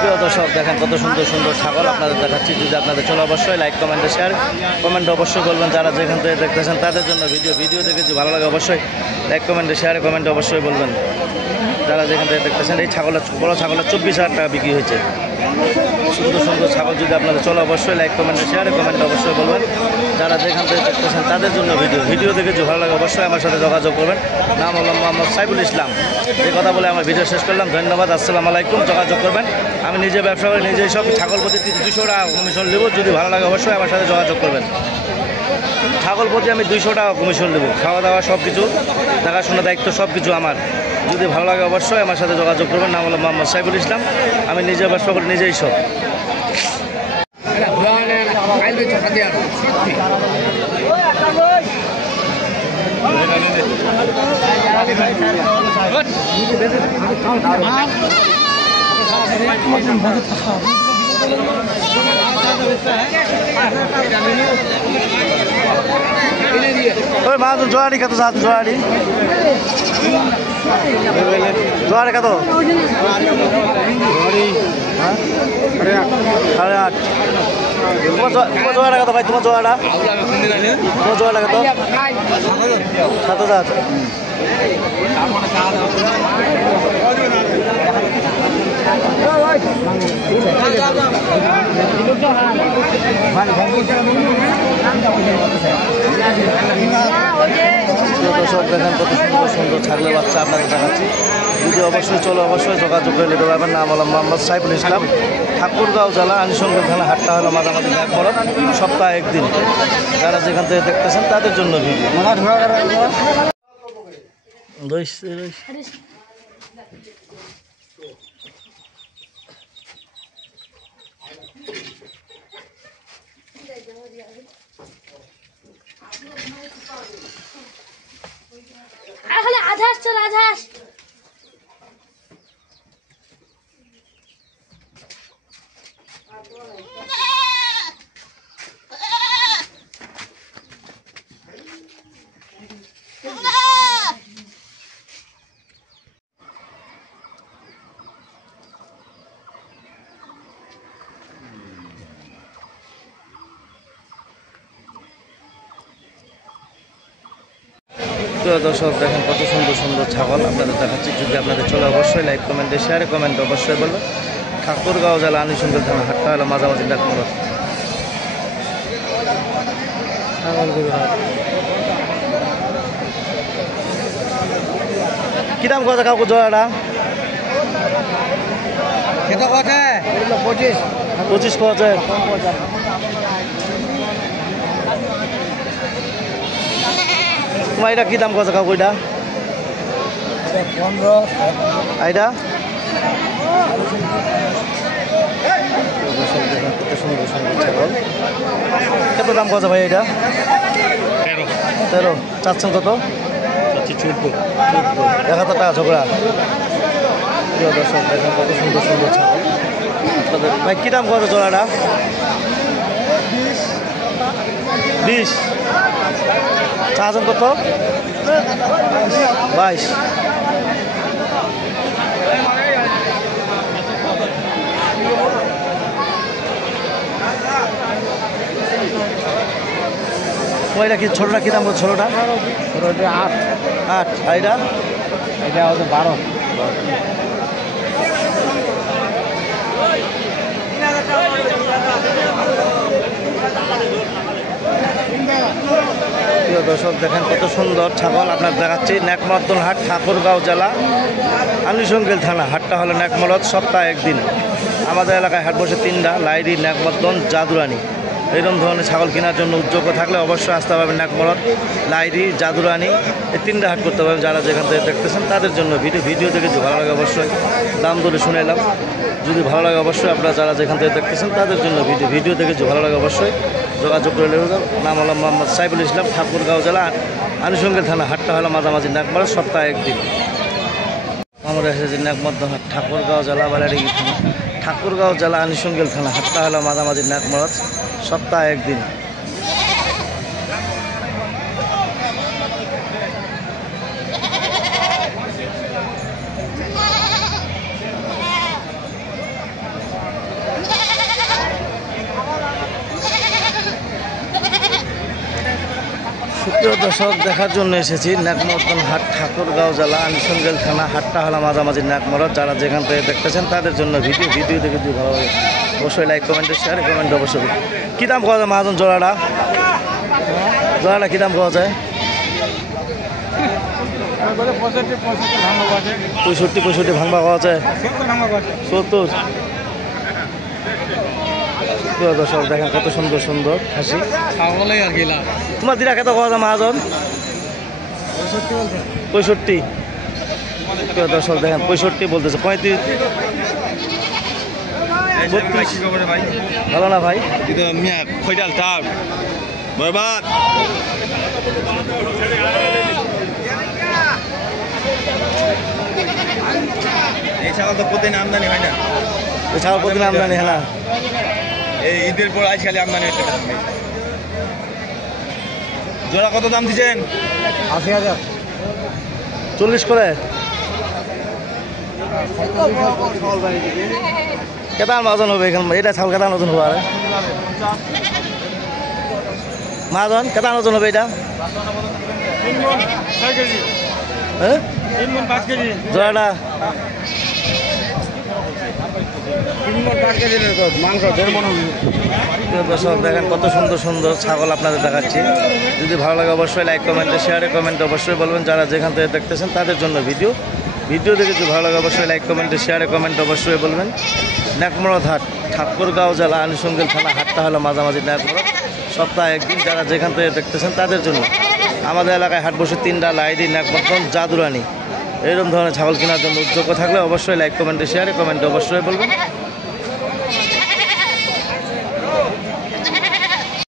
প্রিয় দর্শক দেখেন কত সুন্দর সুন্দর ছাগল আপনাদের দেখাচ্ছি। যদি আপনাদের চলো অবশ্যই লাইক কমেন্টে শেয়ার কমেন্টে অবশ্যই বলবেন। যারা যেখান থেকে দেখতেছেন তাদের জন্য ভিডিও দেখে যদি ভালো লাগে অবশ্যই লাইক কমেন্টে শেয়ার কমেন্টে অবশ্যই বলবেন। যারা যেখান থেকে দেখতেছেন এই ছাগলের বড় ছাগলের 24,000 টাকা বিক্রি হয়েছে। সুন্দর সুন্দর ছাগল যদি আপনাদের চলো অবশ্যই লাইক কমেন্টে শেয়ার কমেন্টে অবশ্যই বলবেন। যারা যেখান থেকে দেখতেছেন তাদের জন্য ভিডিও দেখে যদি ভালো লাগে অবশ্যই আমার সাথে যোগাযোগ করবেন। নাম হলো মোহাম্মদ সাইফুল ইসলাম। এই কথা বলে আমার ভিডিও শেষ করলাম। ধন্যবাদ। আসসালামু আলাইকুম। যোগাযোগ করবেন। আমি নিজে ব্যবসা করি, নিজেই সব ছাগল প্রতি 200 টাকা কমিশন নেব। যদি ভালো লাগে অবশ্যই আমার সাথে যোগাযোগ করবেন। ছাগল প্রতি আমি 200 টাকা কমিশন দেবো। খাওয়া দাওয়া সব কিছু দেখাশোনা দায়িত্ব সব কিছু আমার। যদি ভালো লাগে অবশ্যই আমার সাথে যোগাযোগ করবেন। নাম হলো মোহাম্মদ সাইফুল ইসলাম। আমি নিজে ব্যবসা করি, নিজেই সব। ওই মা তো জোয়ারি কত সাত জোয়ারি জোয়ারি কত 8.5 তোমার জোয়ারা কত ভাই? তোমার জোয়ারা কত? 7,000। দর্শক দেখেন কত সুন্দর সুন্দর ছাগলের বাচ্চা আপনাদের দেখাচ্ছি। যদি অবশ্যই চলো অবশ্যই যোগাযোগ করে নিতে পারবেন। নাম হলো মোহাম্মদ সাইফুল ইসলাম। ঠাকুরগাঁও জেলা আনিসঙ্গল থানা। হাটটা হলো মাঝামাঝি এক বড়, সপ্তাহে একদিন। যারা যেখান থেকে দেখতেছেন তাদের জন্য ভিডিও। আধাস চল আধাস। প্রিয় দর্শক দেখেন কত সুন্দর সুন্দর ছাগল আপনাদের দেখাচ্ছি। যদি আপনাদের চলে অবশ্যই লাইক কমেন্টে শেয়ার কমেন্টে অবশ্যই বলবেন। ঠাকুরগাঁও জেলা আনিসঙ্গল থানা। হাটটা হলো মাঝামাঝি ডাকমোড়। কি দাম কথা কাকু জোড়াটা? 25 পাওয়া যায়। তোমার এটা কি দাম কথা কাকু? এটা 15। এটা কত সুন্দর সুন্দর ছাগল। কত দাম কথা ভাই? এটা 13। চাচ্ছেন কত? 14। 1,000 টাকা ঝগড়া। প্রিয় দর্শক দেখেন কত সুন্দর সুন্দর ছাগল আপনাদের। ভাই কী দাম কত জোড়াটা? 20। চাচ্ছেন কত? 22। ওইটা কি ছোটোটা কী দাম? ছোটোটা 8। 8। আর এটা হচ্ছে 12। প্রিয় দর্শক দেখেন কত সুন্দর ছাগল আপনার দেখাচ্ছি। নেকমরদন হাট, ঠাকুরগাঁও জেলা আনিসঙ্গল থানা। হাটটা হলো নেকমরদ, সপ্তাহে একদিন। আমাদের এলাকায় হাট বসে 3টা, লাইরি, নেকমরদন, জাদুরানি। এরকম ধরনের ছাগল কেনার জন্য উদ্যোগ থাকলে অবশ্যই আসতে পারবেন। নেকমরদ, লাইরি, জাদুরানি এই 3টা হাট করতে পারবেন। যারা যেখান থেকে দেখতেছেন তাদের জন্য ভিডিও দেখে যদি ভালো লাগে অবশ্যই দাম দরে শুনে এলাম। যদি ভালো লাগে অবশ্যই আপনারা যারা যেখান থেকে দেখতেছেন তাদের জন্য ভিডিও দেখে যদি ভালো লাগে অবশ্যই যোগাযোগ করে নেবেন। নাম হলো মোহাম্মদ সাইফুল ইসলাম। ঠাকুরগাঁও জেলা আনিসঙ্গল থানা। হাটটা হলো মাঝামাঝি নেকমরদ, সপ্তাহে একদিন। আমরা এসেছি নেকমরদন হাট, ঠাকুরগাঁও জেলা বালারি থানা। ঠাকুরগাঁও জেলা আনিসঙ্গল থানা। হাটটা হলো মাঝামাঝি নেকমরদ, সপ্তাহে একদিন। প্রিয় দর্শক দেখার জন্য এসেছি নাকমর্দন হাট ঠাকুরগাঁও জেলা আনিসঙ্গেল থানা হাটটা হলো মাঝামাঝি নাকমরদ। যারা যেখান থেকে দেখতেছেন তাদের জন্য ভিডিও দেখে যদি ভালো লাগে অবশ্যই লাইক কমেন্টে শেয়ার কমেন্ট অবশ্যই। কী দাম পাওয়া যায় মহাজন জোড়াটা কী দাম পাওয়া যায়? 65 ভাঙবা পাওয়া যায় 70। প্রিয় দর্শক দেখেন কত সুন্দর সুন্দর খাসি। তোমার দিরা কত পাওয়া যায় মহাজন? 65। প্রিয় দর্শক দেখেন 65 বলতেছে, 35 ভালো না ভাই? এই ছাগল তো প্রতিদিন আমদানি হয় না, এই ছাগল প্রতিদিন আমদানি হয় না। এই ঈদের পর আজকাল আমদানি হচ্ছে। জোড়া কত দাম দিচ্ছেন? 80,000। 40 করে কেতান ওজন হবে এখানে? এটা ছাগল কেতান ওজন হবে? আরে মহাজন কেতান ওজন হবে এটা? হ্যাঁ জোড়াটা মাংস 1.5 মণ হবে। প্রিয় দর্শক দেখেন কত সুন্দর সুন্দর ছাগল আপনাদের দেখাচ্ছি। যদি ভালো লাগে অবশ্যই লাইক কমেন্টে শেয়ারে কমেন্টে অবশ্যই বলবেন। যারা যেখান থেকে দেখতেছেন তাদের জন্য ভিডিও দেখে যদি ভালো লাগে অবশ্যই লাইক কমেন্টে শেয়ারে কমেন্টে অবশ্যই বলবেন। নাকমরদ হাট ঠাকুরগাঁও জেলা আনিসঙ্গেল থানা হাটটা হলো মাঝামাঝি নাকমরদ। সপ্তাহে একদিন যারা যেখান থেকে দেখতেছেন তাদের জন্য। আমাদের এলাকায় হাট বসে 3টা লাইডি নাকমর্দন জাদুরানি। এরকম ধরনের ছাগল কেনার জন্য উদ্যোগ থাকলে অবশ্যই লাইক কমেন্টে শেয়ারে কমেন্টে অবশ্যই বলবেন।